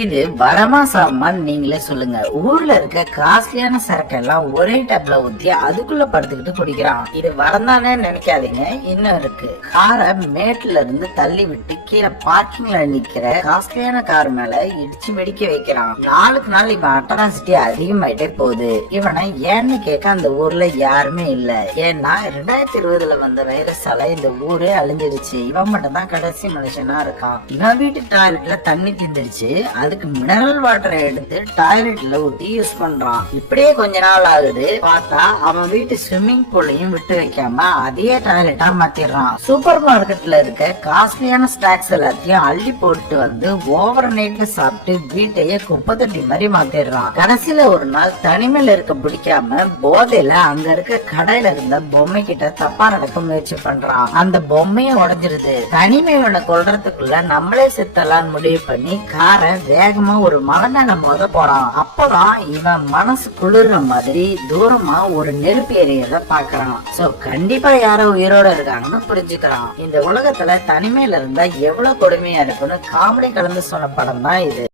இது வரமா சாமான் நீங்களே சொல்லுங்க. ஊர்ல இருக்க காஸ்ட்லியான சரக்கெல்லாம் ஒரே டப்ல ஊத்தி அதுக்குள்ள படுத்துக்கிட்டு குடிக்கிறான். இது வரந்தானே நினைக்காதீங்க, இன்னும் இருக்கு. காரை மேட்ல இருந்து தள்ளி விட்டு கீழே பார்க்கிங்ல நிக்கிற காஸ்ட்லியான கார் மேல இடிச்சு வெடிக்க வைக்கிறான். நாளுக்கு நாள் இவன் அட்டராசிட்டி அதிகமாயிட்டே போகுது. இவனை ஏன்னு கேட்க அந்த ஊர்ல யாருமே இல்ல. ஏன்னா 2020 வந்த வைரஸால இந்த ஊரே அழிஞ்சிருச்சு. இவன் மட்டும் தான் கடைசி மனுஷனா இருக்கான். இவன் வீட்டு டாய்லெட்ல தண்ணி திந்துருச்சு, அதுக்கு மினரல் வாட்டரை எடுத்து டாய்லெட்ல ஊத்தி யூஸ் பண்றான். இப்படியே கொஞ்ச நாள் ஆகுது. பார்த்தா அவன் வீட்டு ஸ்விம்மிங் பூலையும் விட்டு வைக்காம அதே டாய்லெட்டா மாத்திடுறான். சூப்பர் மார்க்கெட்ல இருக்க காஸ்ட்லியான ஸ்நாக்ஸ் எல்லாத்தையும் அள்ளி போட்டு வந்து ஓவர் நைட்ல சாப்பிட்டு வீட்டையே குப்பை தட்டி மாதிரி மாத்திடுறான். கடைசியில ஒரு நாள் தனிமையில இருக்க பிடிக்காம போதையில அங்க இருக்க கடையில இருந்த பொம்மை கிட்ட தப்பா நடக்க முயற்சி பண்றான். அந்த பொம்மையை உடைஞ்சிருது. தனிமையை கொல்றதுக்குள்ள நம்மளே செத்தலான்னு முடிவு பண்ணி காரை வேகமா ஒரு மலை மேல மோத போறான். அப்பதான் இவன் மனசு குளிர்ற மாதிரி தூரமா ஒரு நெருப்பு எரியத பாக்குறான். சோ கண்டிப்பா யாரோ உயிரோட இருக்காங்கன்னு புரிஞ்சுக்கிறான். இந்த உலகத்துல தனிமையில இருந்தா எவ்வளவு கொடுமையா இருக்குன்னு காமெடி கலந்து சொன்ன படம் தான் இது.